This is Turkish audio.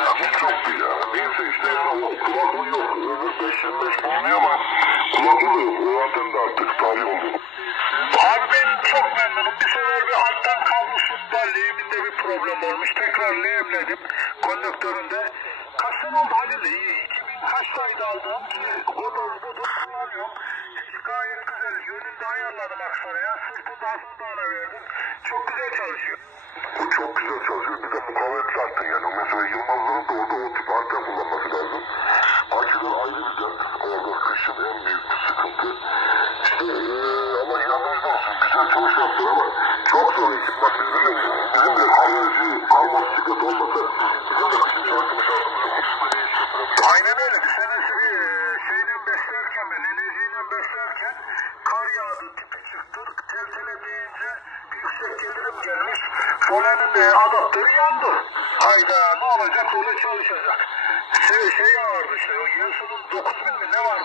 Ya bu çoktu ya. Neyse işte o kulaklığı yok. Öbür 525 bulunuyor ama kulaklığı yok. O anten de artık tarih oldu. Abi ben çok memnunum. Bir sefer bir alttan kablosunda lehiminde bir problem olmuş. Tekrar lehimledim konnektöründe. Kaç sene oldu Halil? 2000 kaç sayıda aldım ki odur budur kullanıyorum. Gayet güzel. Yönünde ayarladım aksaraya. Sırtında aslında verdim. Çok güzel çalışıyor. Bu çok güzel çalışıyor. Bir de mukavemetli anten yani. Mesela Yılmazların da orada o tip anten kullanması lazım. Aküler ayrı bir dert. Orada kışın en büyük sıkıntı. İşte ama yanınızda olsun. Güzel çalışıyorsun ama çok zor ekip. Bak bizim de kaleci, kalma bisiklet olmasa bizim de kışın çalışma şansımız yok. Aynen öyle. Bir senesi şeyle beslerken ben enerjiyle beslerken kar yağdı, tipi çıktı, teltele deyince bir yüksek gelirim gelmiş. Folenin adaptörü yandı. Hayda ne olacak? Öyle çalışacak. Şey vardı işte, o Yusuf'un 9000 mi ne vardı?